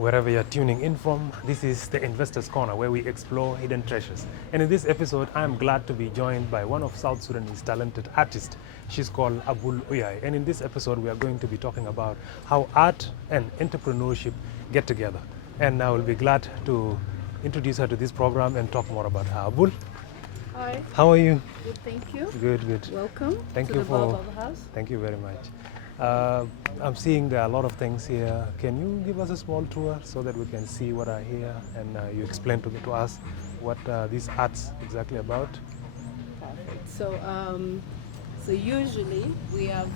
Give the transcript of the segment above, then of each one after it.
wherever you're tuning in from. This is the Investors Corner, where we explore hidden treasures. And in this episode, I'm glad to be joined by one of South Sudanese talented artists. She's called Abul Oyay. And in this episode, we are going to be talking about how art and entrepreneurship get together. And I will be glad to introduce her to this program and talk more about her. Abul, Hi. how are you? Good, thank you. Good, good. Welcome Thank to you the for- Baobab House. Thank you very much. I'm seeing there are a lot of things here. Can you give us a small tour so that we can see what are here and you explain to us what these arts exactly about? Perfect. So usually we have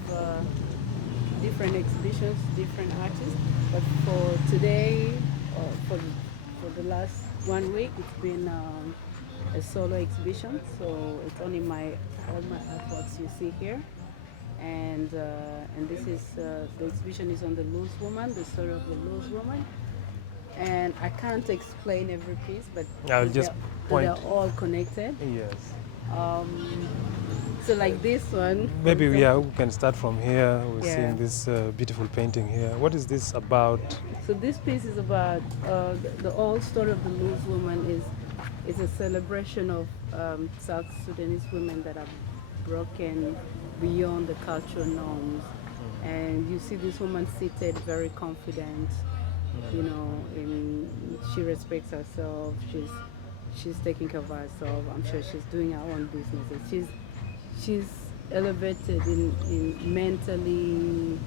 different exhibitions, different artists. But for today, for the last 1 week, it's been a solo exhibition. So it's only all my artworks you see here. And this is the exhibition is on the loose woman, the story of the loose woman. And I can't explain every piece, but I'll just point. they're all connected. Yes. So like this one. for Maybe example- we can start from here. We're Yeah. seeing this beautiful painting here. What is this about? So this piece is about the old story of the loose woman is a celebration of South Sudanese women that have broken beyond the cultural norms. And you see this woman seated, very confident. You know, she respects herself. She's taking care of herself. I'm sure she's doing her own businesses. She's elevated in mentally,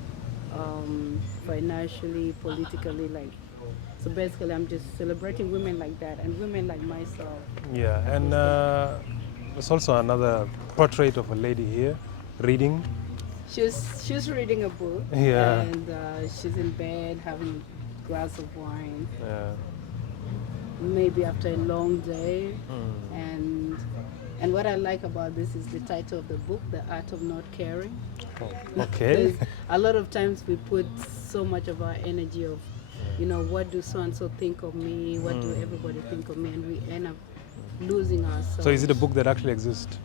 financially, politically, like. So basically, I'm just celebrating women like that and women like myself. Yeah, and there's also another portrait of a lady here reading. She's reading a book. Yeah. And she's in bed having a glass of wine, maybe after a long day. And what I like about this is the title of the book, The Art of Not Caring. Oh, okay. Because a lot of times we put so much of our energy of, what do so and so think of me? What do everybody think of me? And we end up losing ourselves. So is it a book that actually exists?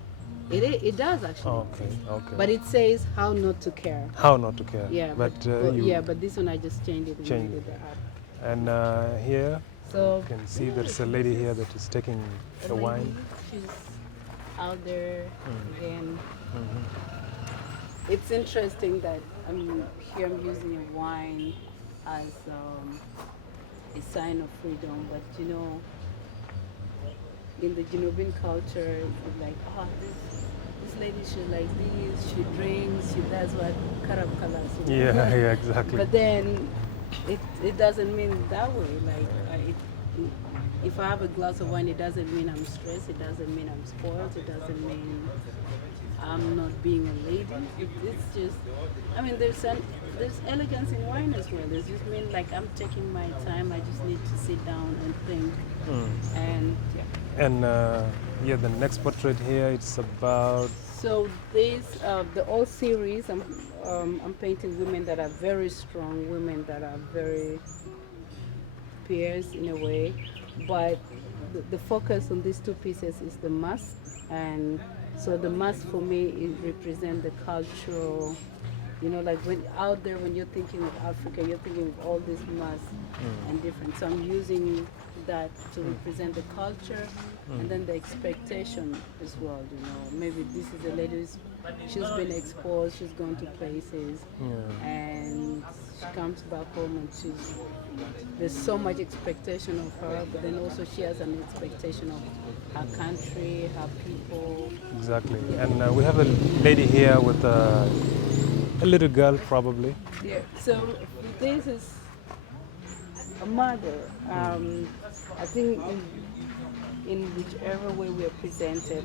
It does actually. Oh, okay. But it says how not to care. How not to care. Yeah. But But this one I just changed it and Changed made it. it the art. And here So you can see there's a lady here that is taking the lady, wine. She's out there again. It's interesting that here I'm using a wine as a sign of freedom, but in the Genovian culture, it's like, this lady, she's like this, she drinks, she does what, karam kalas. Yeah, exactly. But then it doesn't mean that way. Like, if I have a glass of wine, it doesn't mean I'm stressed, it doesn't mean I'm spoiled, it doesn't mean I'm not being a lady. It's just, there's elegance in wine as well. It's just mean like I'm taking my time, I just need to sit down and think. And yeah. And the next portrait here, it's about. So this, the whole series, I'm painting women that are very strong, women that are very fierce in a way, but the focus on these two pieces is the mask. And so the mask for me represent the cultural, like when out there, when you're thinking of Africa, you're thinking of all these masks and different. So I'm using that to represent the culture and then the expectation as well. Maybe this is a lady she's been exposed, she's gone to places, and she comes back home and there's so much expectation of her, but then also she has an expectation of her country, her people. Exactly. And we have a lady here with a little girl, probably. Yeah. So this is a mother. I think in whichever way we are presented,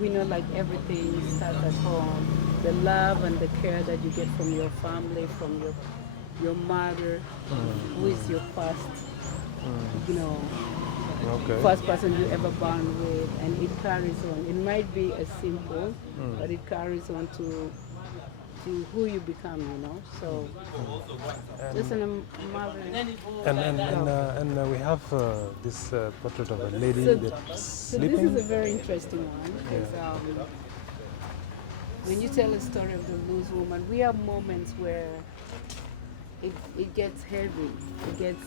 we know like everything starts at home. The love and the care that you get from your family, from your mother, who is your first, first person you ever bond with, and it carries on. It might be as simple, but it carries on to who you become, So just a mother. And we have this portrait of a lady that's So sleeping. this is a very interesting one. It's, when you tell a story of the loose woman, we have moments where it gets heavy. It gets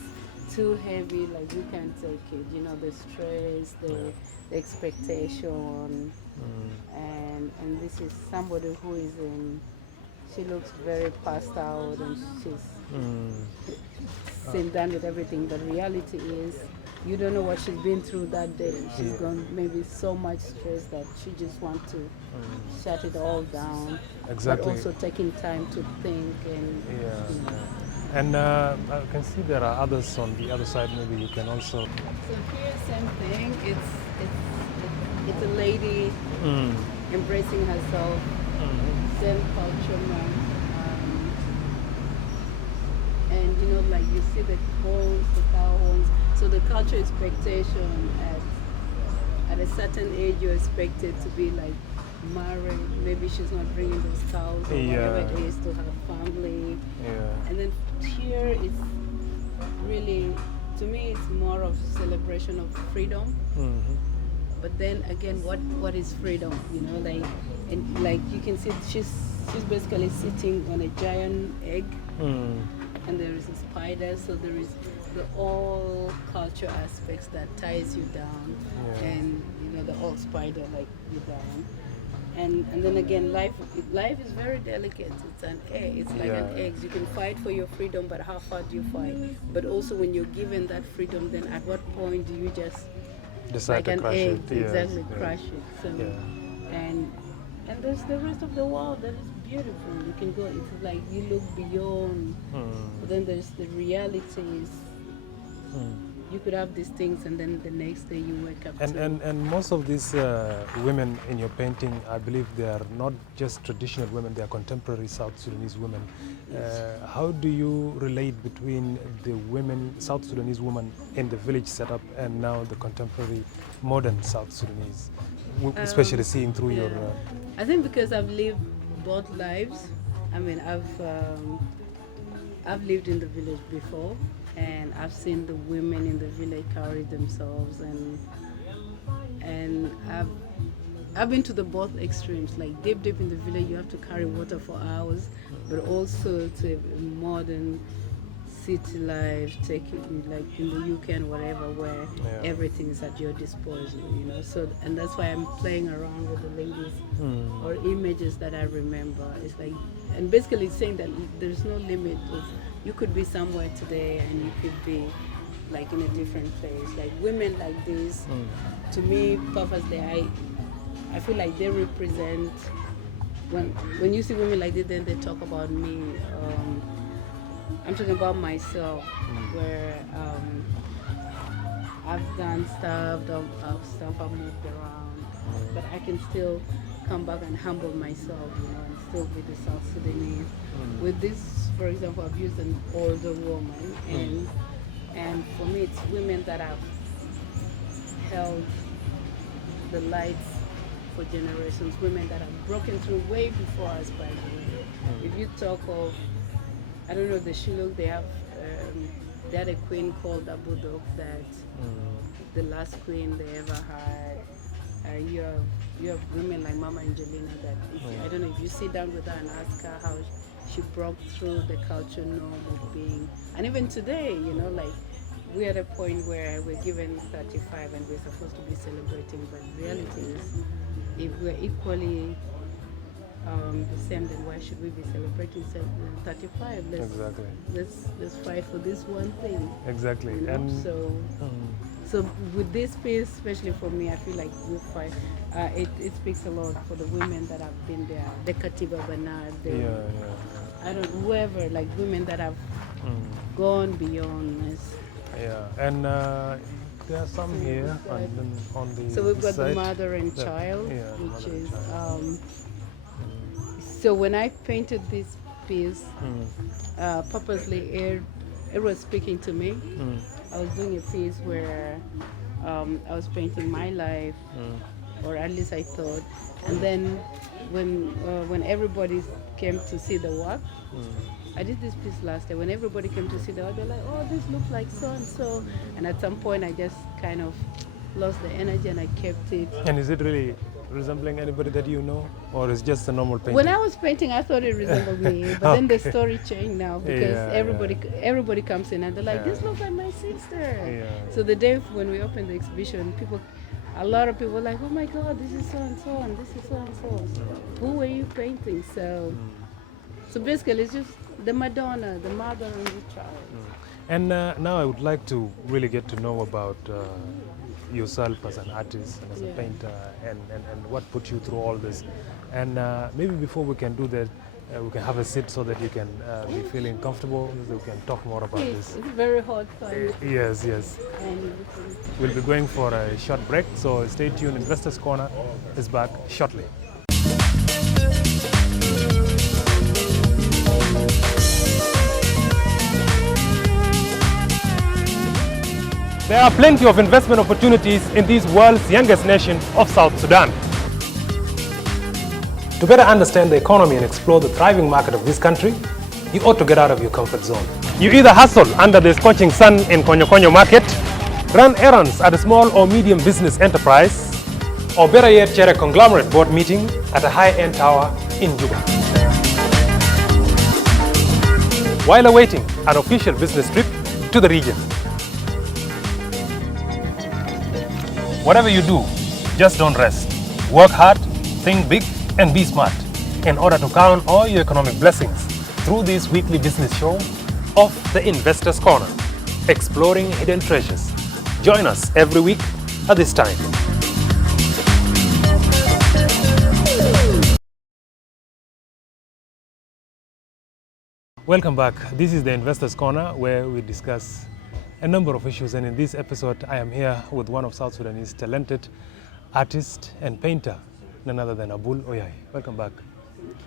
too heavy, like you can't take it. You know, the stress, the expectation, and this is somebody who is in. She looks very passed out, and she's seen done with everything. But reality is, you don't know what she's been through that day. She's gone maybe so much stress that she just wants to shut it all down. Exactly. But also taking time to think and. And I can see there are others on the other side. Maybe you can also. So here, same thing. It's a lady embracing herself. Same culture, man. And you know, like you see the horns, the cow horns. So the culture expectation at a certain age, you're expected to be like married. Maybe she's not bringing those cows or whatever it is to her family. And then here it's really, to me, it's more of a celebration of freedom. But then again, what is freedom? You know, like you can see she's basically sitting on a giant egg, and there is a spider. So there is the all culture aspects that ties you down, and you know the all spider like you down. And then again, life is very delicate. It's an egg. It's like an egg. You can fight for your freedom, but how far do you fight? But also, when you're given that freedom, then at what point do you just decide like to an egg, it? exactly, crush it. So, and there's the rest of the world that is beautiful. You can go. It's like you look beyond. But then there's the realities. You could have these things, and then the next day you wake up. And most of these women in your painting, I believe they are not just traditional women; they are contemporary South Sudanese women. How do you relate between the women, South Sudanese women in the village setup, and now the contemporary, modern South Sudanese, especially seeing through your? I think because I've lived both lives. I mean, I've lived in the village before. And I've seen the women in the village carry themselves, and I've been to the both extremes. Like deep in the village, you have to carry water for hours, but also to modern city life, taking like in the UK and whatever, where everything is at your disposal. You know, so and that's why I'm playing around with the ladies or images that I remember. It's like, and basically saying that there's no limit of. You could be somewhere today and you could be like in a different place. Like women like this, to me, purposely, I feel like they represent, when you see women like this, then they talk about me. I'm talking about myself, where I've done stuff, I've moved around, but I can still come back and humble myself, you know, and still be the South Sudanese. With this, for example, I've used an older woman, and for me, it's women that have held the lights for generations, women that have broken through way before us, by the way. If you talk of, I don't know, the Shilluk, they had a queen called Abul that the last queen they ever had. You have women like Mama Angelina that I don't know if you sit down with her and ask her how she broke through the cultural norm of being, and even today, you know, like we're at a point where we're given 35 and we're supposed to be celebrating, but the reality is, if we're equally the same, then why should we be celebrating 35? Let's fight for this one thing. Exactly. You know? And so with this piece, especially for me, I feel like we fight. It speaks a lot for the women that have been there, the Katiba Bernard, I don't whoever, like women that have gone beyond this. Yeah, and there are some here, and then on the so we've got side, the mother and child, which is so when I painted this piece, purposely it was speaking to me. I was doing a piece where I was painting my life, or at least I thought. And then when everybody came to see the work, I did this piece last year. When everybody came to see the work, they're like, "Oh, this looks like so and so." And at some point, I just kind of lost the energy, and I kept it. And is it really resembling anybody that you know, or is just a normal painting? When I was painting, I thought it resembled me, but then the story changed now because Yeah, everybody comes in and they're like, "This Yeah. looks like my sister." Yeah. So the day when we opened the exhibition, a lot of people were like, "Oh my God, this is so and so, and this is so and so. Who were you painting?" So basically, it's just the Madonna, the mother, and the child. And now I would like to really get to know about yourself as an artist and as a Yeah. painter, and what put you through all this. And maybe before we can do that, we can have a sit so that you can be feeling comfortable, so we can talk more about Please, this. it's very hot fun. Yes, yes. And you can- We'll be going for a short break, so stay tuned. Investors Corner is back shortly. There are plenty of investment opportunities in this world's youngest nation of South Sudan. To better understand the economy and explore the thriving market of this country, you ought to get out of your comfort zone. You either hustle under the scorching sun in Konyo Konyo market, run errands at a small or medium business enterprise, or better yet, chair a conglomerate board meeting at a high-end tower in Juba. While awaiting an official business trip to the region. Whatever you do, just don't rest. Work hard, think big, and be smart in order to count all your economic blessings through this weekly business show of the Investors Corner, exploring hidden treasures. Join us every week at this time. Welcome back. This is the Investors Corner, where we discuss a number of issues, and in this episode I am here with one of South Sudanese talented artist and painter, none other than Abul Oyay. Welcome back.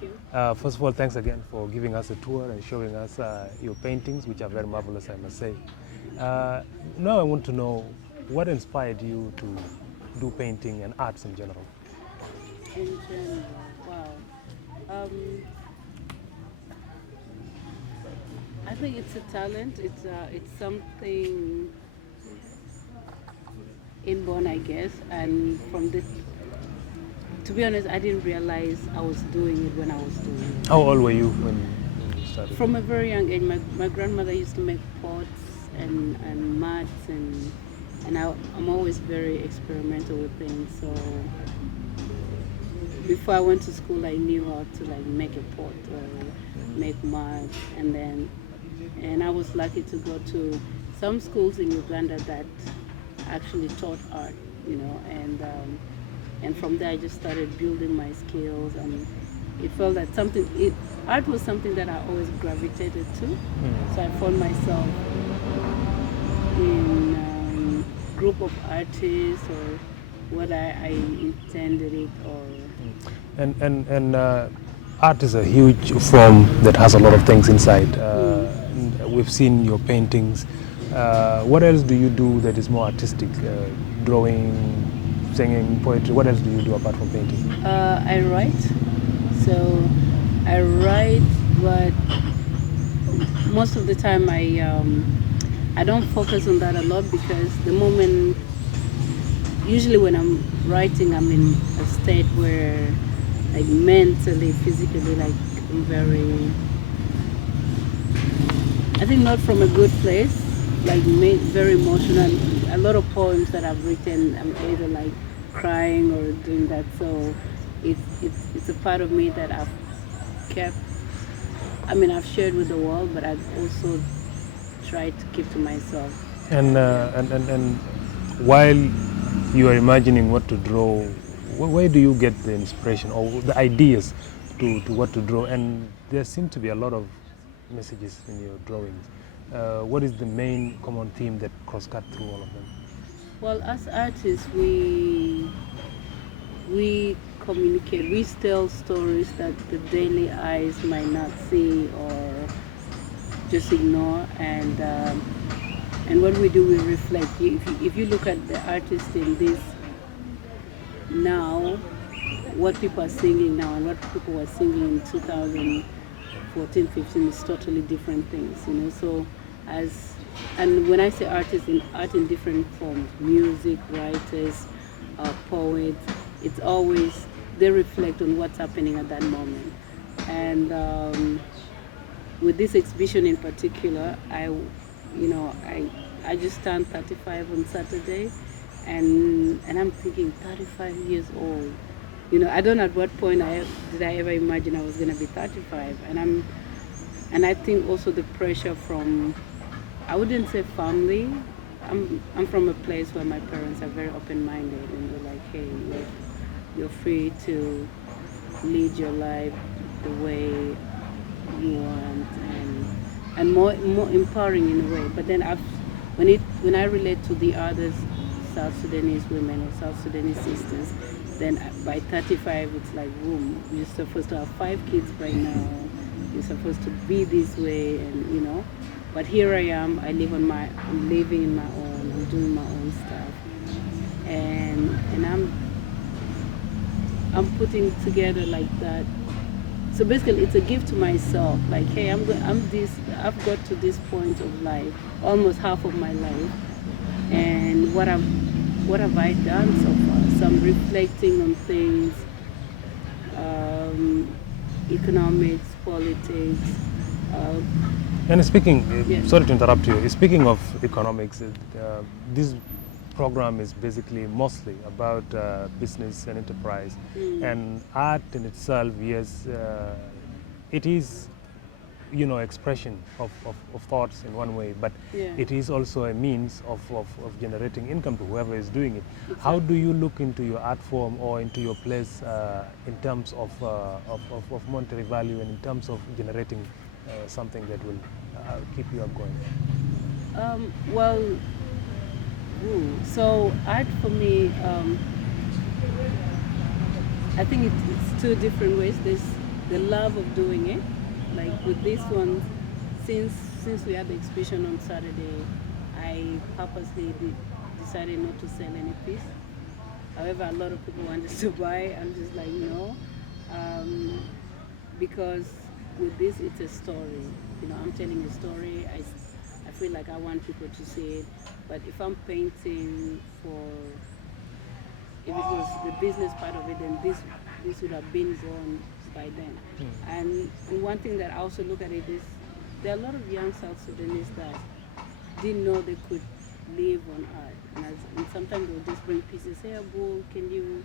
Thank you. First of all, thanks again for giving us a tour and showing us your paintings, which are very marvelous, I must say. Now I want to know what inspired you to do painting and arts in general. In general, wow. I think it's a talent. It's something inborn, I guess. And to be honest, I didn't realize I was doing it when I was doing it. How old were you when you started? From a very young age, my grandmother used to make pots and mats, and I'm always very experimental with things. So before I went to school, I knew how to like make a pot or make mats, and I was lucky to go to some schools in Uganda that actually taught art, and from there I just started building my skills, and it felt that art was something that I always gravitated to. So I found myself in group of artists, or whether I intended it or. And art is a huge form that has a lot of things inside. We've seen your paintings. What else do you do that is more artistic? Drawing, singing, poetry. What else do you do apart from painting? I write. So I write, but most of the time I don't focus on that a lot, because usually when I'm writing, I'm in a state where, like, mentally, physically, like, I'm I think not from a good place, like very emotional. A lot of poems that I've written, I'm either like crying or doing that. So it's a part of me that I've kept. I've shared with the world, but I've also tried to keep to myself. And while you are imagining what to draw, where do you get the inspiration or the ideas to what to draw? And there seem to be a lot of messages in your drawings. What is the main common theme that cross-cut through all of them? Well, as artists, we communicate. We tell stories that the daily eyes might not see or just ignore, and what we do, we reflect. If you look at the artists in this now, what people are singing now and what people were singing in 2014, 15 is totally different things, So and when I say artists, art in different forms, music, writers, poets, it's always, they reflect on what's happening at that moment. And with this exhibition in particular, I just turned 35 on Saturday, and I'm thinking 35 years old. I don't know at what point did I ever imagine I was gonna be 35, and I think also the pressure from, I wouldn't say family. I'm from a place where my parents are very open-minded, and they're like, hey, you're free to lead your life the way you want, and more empowering in a way. But then when I relate to the other South Sudanese women or South Sudanese sisters, then by 35 it's like, boom, you're supposed to have 5 kids by now. You're supposed to be this way, and. But here I am. I'm living in my own. I'm doing my own stuff, and I'm putting together like that. So basically, it's a gift to myself. Like, hey, I've got to this point of life, almost half of my life, and what have I done so far? So I'm reflecting on things, economics, politics. And speaking, Yeah. sorry to interrupt you, speaking of economics, this program is basically mostly about business and enterprise. And art in itself, yes, it is, expression of thoughts in one way, but Yeah. it is also a means of generating income to whoever is doing it. How do you look into your art form or into your place in terms of monetary value and in terms of generating something that will keep you up going? Well, so art for me, I think it's 2 different ways. There's the love of doing it, like with this one, since we had the exhibition on Saturday, I purposely decided not to sell any piece. However, a lot of people wanted to buy. I'm just like, no, because with this, it's a story. I'm telling a story. I feel like I want people to see it. But if I'm painting if it was the business part of it, then this would have been gone by then. And one thing that I also look at it is, there are a lot of young South Sudanese that didn't know they could live on art. And sometimes they'll just bring pieces. Hey, Abul, can you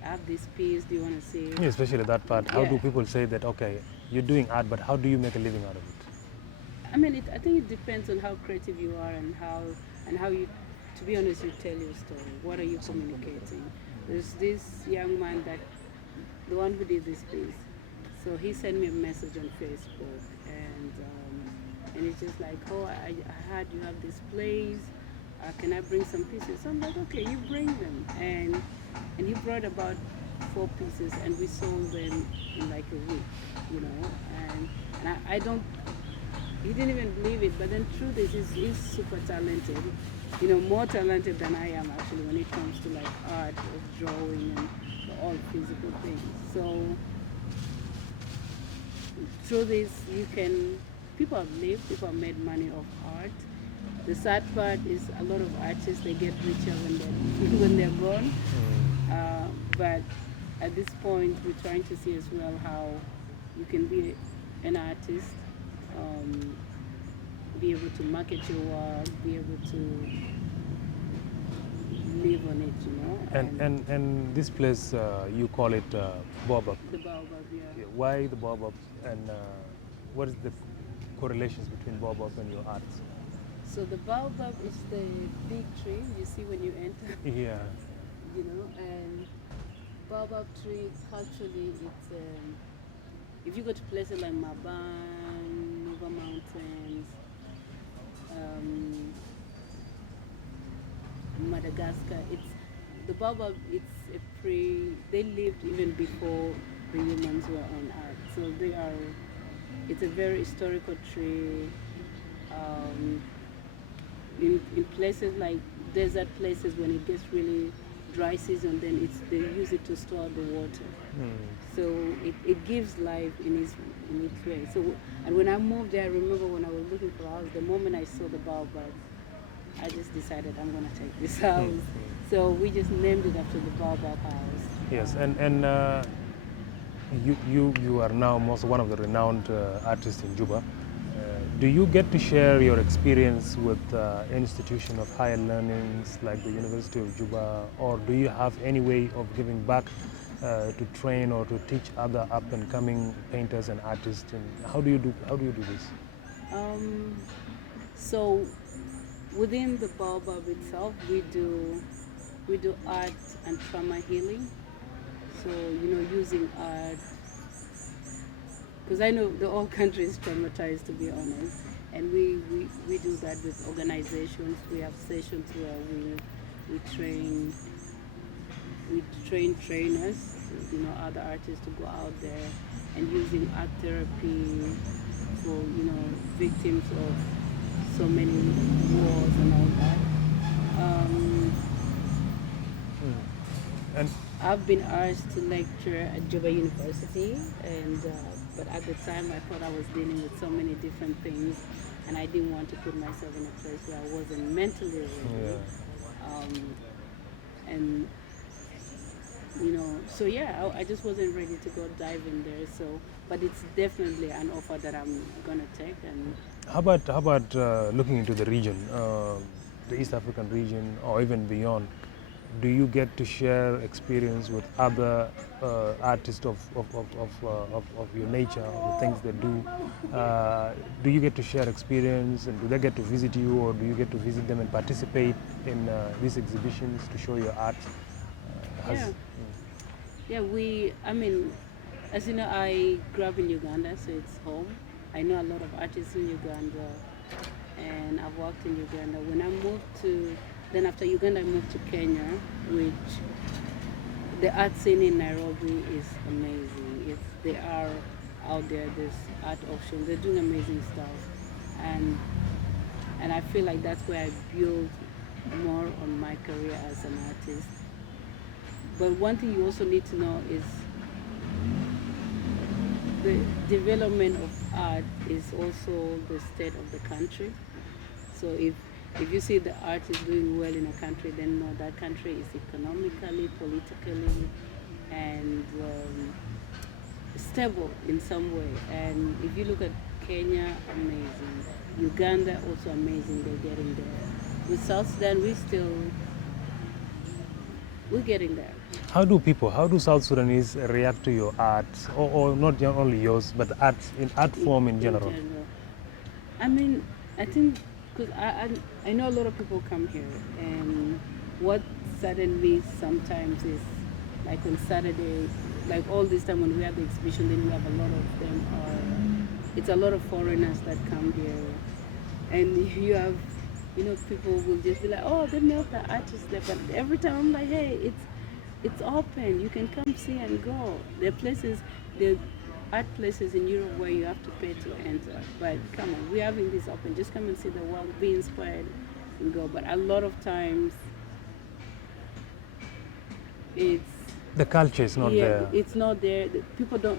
have this piece? Do you want to see it? Yeah, especially that part. How do Yeah. people say that, okay, you're doing art, but how do you make a living out of it? I mean, I think it depends on how creative you are and how you, to be honest, you tell your story. What are you communicating? There's this young man the one who did this piece. So he sent me a message on Facebook, and it's just like, oh, I heard you have this place. Can I bring some pieces? So I'm like, okay, you bring them, and he brought about 4 pieces, and we sold them in like a week, and I don't. He didn't even believe it, but then truth is, he's super talented, more talented than I am actually when it comes to like art, of drawing, and all physical things. So through this, people have lived, people have made money off art. The sad part is a lot of artists, they get richer when they're gone. But at this point, we're trying to see as well how you can be an artist, be able to market your work, be able to live on it, And this place, you call it Baobab. The baobab, yeah. Yeah, why the Baobab, and what is the correlations between Baobab and your art? So the baobab is the big tree you see when you enter, Yeah. and baobab tree culturally, it's if you go to places like Maban, Nuba Mountains, Madagascar, the baobab. They lived even before the humans were on Earth. So it's a very historical tree. In places like desert places, when it gets really dry season, then they use it to store the water. So it gives life in its way. So, and when I moved there, I remember when I was looking for a house, the moment I saw the baobab, I just decided I'm gonna take this house. So we just named it after the Baobab House. Yes, and you are now most one of the renowned artists in Juba. Do you get to share your experience with institution of higher learnings like the University of Juba, or do you have any way of giving back to train or to teach other up and coming painters and artists? And how do you do this? So within the Baobab itself, we do art and trauma healing. So using art, because I know the whole country is traumatized, to be honest, and we do that with organizations. We have sessions where we train trainers, other artists to go out there and using art therapy for victims of so many wars and all that. And I've been asked to lecture at Juba University, and but at the time I thought I was dealing with so many different things, and I didn't want to put myself in a place where I wasn't mentally ready. And so yeah, I just wasn't ready to go dive in there. So, but it's definitely an offer that I'm gonna take. And how about looking into the region, the East African region, or even beyond? Do you get to share experience with other artists of your nature, of the things they do? Do you get to share experience, and do they get to visit you, or do you get to visit them and participate in these exhibitions to show your art? Yeah, as you know, I grew up in Uganda, so it's home. I know a lot of artists in Uganda, and I've worked in Uganda. When I moved then after Uganda, I moved to Kenya, which the art scene in Nairobi is amazing. They are out there, this art auction, they're doing amazing stuff. And I feel like that's where I build more on my career as an artist. But one thing you also need to know is the development of art is also the state of the country. So if you see the art is doing well in a country, then no, that country is economically, politically, and stable in some way. And if you look at Kenya, amazing. Uganda, also amazing, they're getting there. With South Sudan, we're getting there. How do South Sudanese react to your art, or not only yours, but art form in general? I think because I know a lot of people come here, and what saddens me sometimes is like on Saturday, like all this time when we have the exhibition, then we have a lot of them it's a lot of foreigners that come here, and you have people will just be like, oh, they know the artist there, but every time I'm like, hey, it's open, you can come see and go. There are art places in Europe where you have to pay to enter, but come on, we're having this open, just come and see the work, be inspired and go. But a lot of times the culture is not there. It's not there. People don't.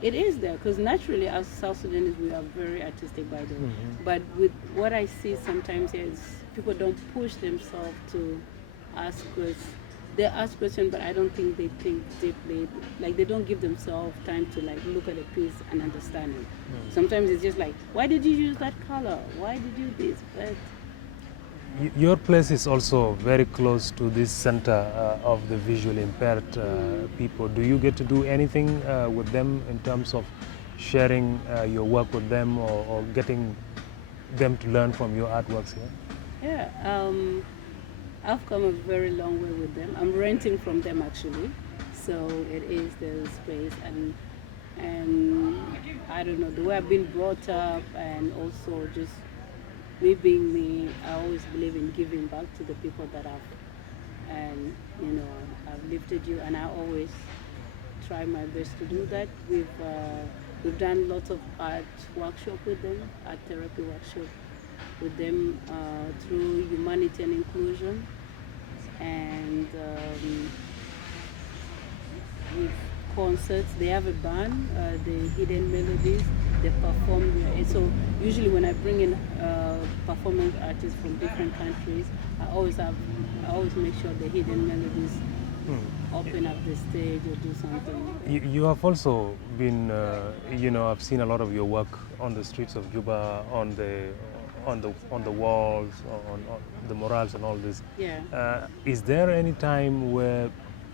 It is there because naturally, as South Sudanese, we are very artistic, by the way. But with what I see sometimes is people don't push themselves to ask questions. They ask questions, but I don't think they think deeply. Like they don't give themselves time to like look at a piece and understand it. Sometimes it's just like, why did you use that color? Why did you do this? But your place is also very close to this center of the visually impaired people. Do you get to do anything with them in terms of sharing your work with them, or getting them to learn from your artworks here? Yeah, I've come a very long way with them. I'm renting from them actually, so it is the space, and I don't know, the way I've been brought up, and also just me being me, I always believe in giving back to the people that I've lifted you, and I always try my best to do that. We've done lots of art workshop with them, art therapy workshop with them through humanity and inclusion, and with concerts. They have a band, the Hidden Melodies. they perform there. And so usually when I bring in performance artists from different countries, I always make sure the hidden melodies open up the stage or do something. You have also been, I've seen a lot of your work on the streets of Juba, on the walls, on the murals and all this. Yeah. Is there any time where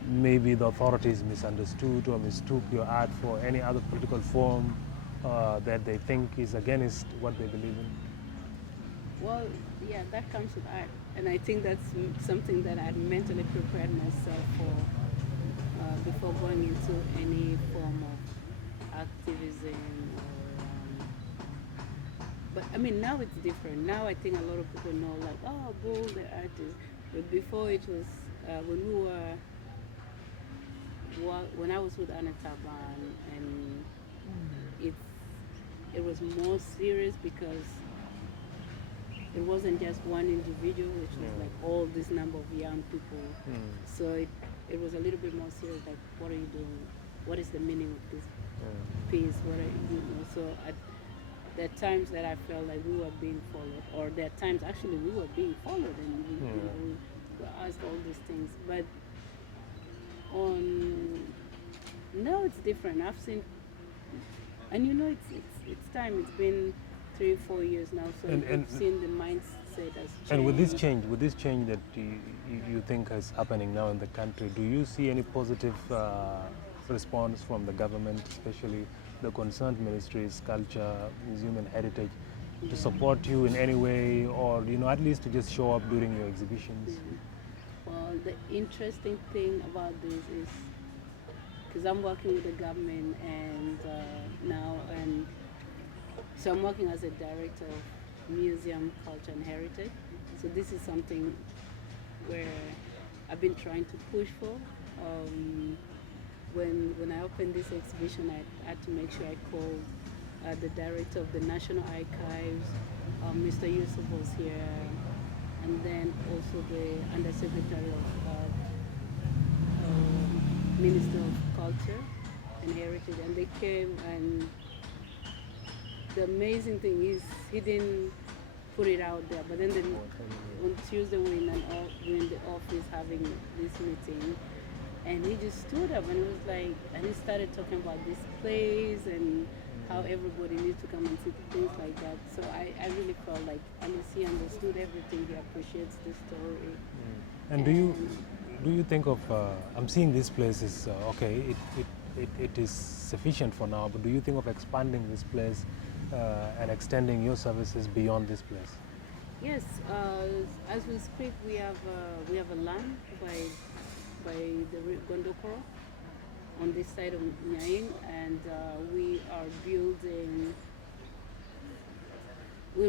maybe the authorities misunderstood or mistook your art for any other political form that they think is against what they believe in? Well, yeah, that comes with art, and I think that's something that I mentally prepared myself for before going into any form of activism. But I mean, now it's different. Now I think a lot of people know, like, oh, Abul, the artist. But before it was when I was with Anna Taban, and it was more serious because it wasn't just one individual, which was like all this number of young people. So it was a little bit more serious, like, what are you doing? What is the meaning of this piece? What are you know? So there are times that I felt like we were being followed, or there are times actually we were being followed, and we were asked all these things. But now it's different. I've seen, and it's time. It's been 3-4 years now, so I've seen the mindset has changed. And with this change that you think is happening now in the country, do you see any positive response from the government, especially the concerned ministries, culture, museum and heritage, to support you in any way, or at least to just show up during your exhibitions? Well, the interesting thing about this is, because I'm working with the government and so I'm working as a director of museum, culture and heritage. So this is something where I've been trying to push for. When I opened this exhibition, I had to make sure I called the director of the National Archives, Mr. Yusuf was here, and then also the Undersecretary of Minister of Culture and Heritage, and they came. And the amazing thing is he didn't put it out there, but then on Tuesday we were in the office having this meeting, and he just stood up and it was like, and he started talking about this place and how everybody needs to come and see things like that. So I really felt like, at least he understood everything, he appreciates the story. And do you think of, I'm seeing this place is, okay, it is sufficient for now, but do you think of expanding this place and extending your services beyond this place? Yes, as we speak, we have a land by the Gondokoro on this side of Nyaing, and we're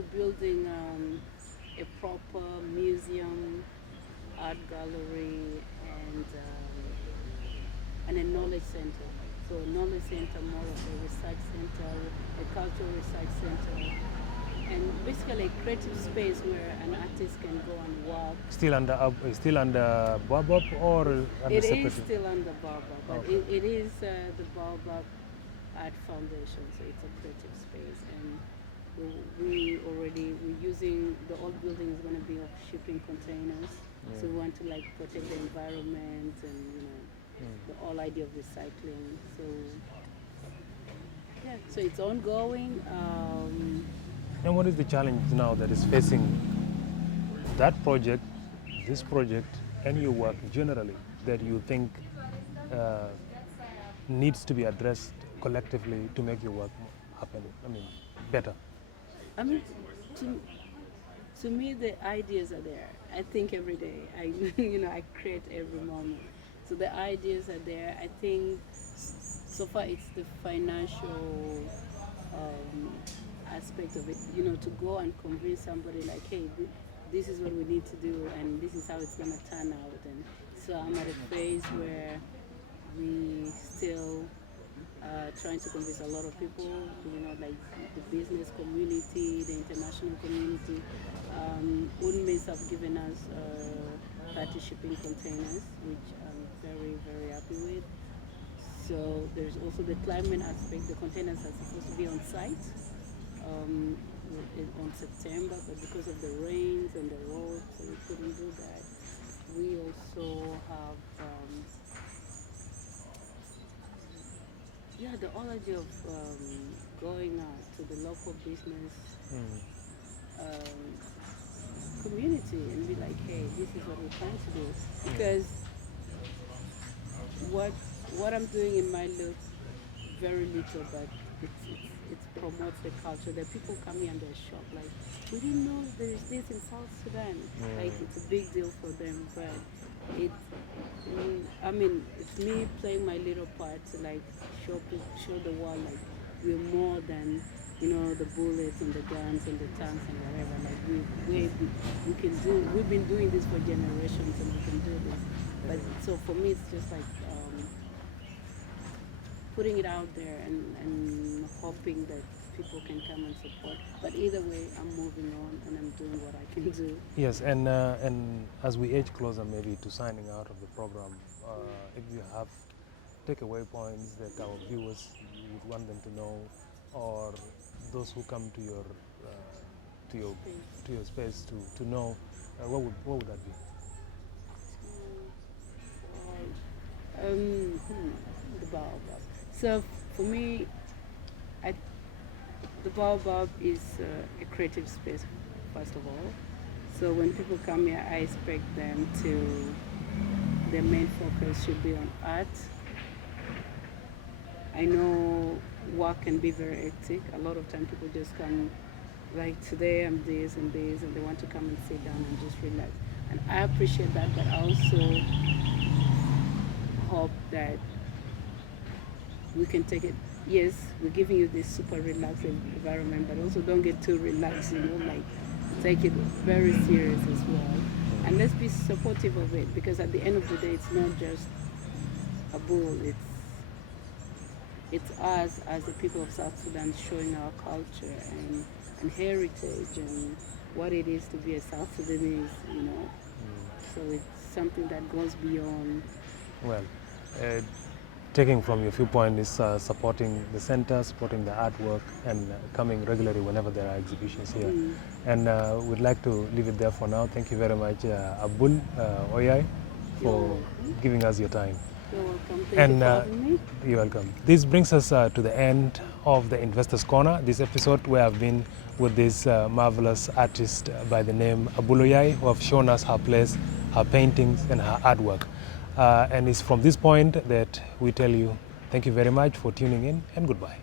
building a proper museum, art gallery, and a knowledge center. So a knowledge center, more of a research center, a cultural research center, and basically a creative space where an artist can go and work. Still under Baobab or under It separate? is still under Baobab, but Okay. it is the Baobab Art Foundation, so it's a creative space, and we're using the old building is going to be of shipping containers, so we want to like protect the environment and the whole idea of recycling. So yeah, so it's ongoing. And what is the challenge now that is facing that project, this project, and your work generally that you think needs to be addressed collectively to make your work happen? I mean, better. I mean, to me, the ideas are there. I think every day. I create every moment. So the ideas are there. I think so far it's the financial aspect of it. To go and convince somebody like, hey, this is what we need to do, and this is how it's gonna turn out. And so I'm at a phase where we still trying to convince a lot of people, like the business community, the international community. UNMIS have given us 30 shipping containers, which I'm very, very happy with. So there's also the climate aspect. The containers are supposed to be on site on September, but because of the rains and the roads, so we couldn't do that. We also have the idea of going out to the local business community and be like, hey, this is what we're trying to do. Because what I'm doing, it might look very little, but it promotes the culture. The people come here and they're shocked, like, we didn't know there's this in South Sudan. Like, it's a big deal for them, but it's me playing my little part to like show the world like we're more than the bullets and the guns and the tanks and whatever. Like we can do. We've been doing this for generations and we can do this. But so for me, it's just like putting it out there and hoping that people can come and support. But either way, I'm moving on and I'm doing what I can do. Yes, and as we edge closer maybe to signing out of the program, if you have takeaway points that our viewers would want them to know, or those who come to your space to know, what would that be? The baobab. So for me, the baobab is a creative space, first of all. So when people come here, I expect them their main focus should be on art. I know work can be very hectic. A lot of time people just come, like today I'm this and this, and they want to come and sit down and just relax. And I appreciate that, but I also hope that we can take it. Yes, we're giving you this super relaxed environment, but also don't get too relaxed, like take it very serious as well. And let's be supportive of it, because at the end of the day, it's not just Abul, it's us as the people of South Sudan showing our culture and heritage and what it is to be a South Sudanese, So it's something that goes beyond. Well, taking from your viewpoint is supporting the center, supporting the artwork, and coming regularly whenever there are exhibitions here. And we'd like to leave it there for now. Thank you very much, Abul, Oyay, for giving us your time. You're welcome. Thank you for having me. You're welcome. This brings us to the end of the Investors Corner. This episode where I've been with this marvelous artist by the name Abul Oyay, who have shown us her place, her paintings, and her artwork. And it's from this point that we tell you thank you very much for tuning in, and goodbye.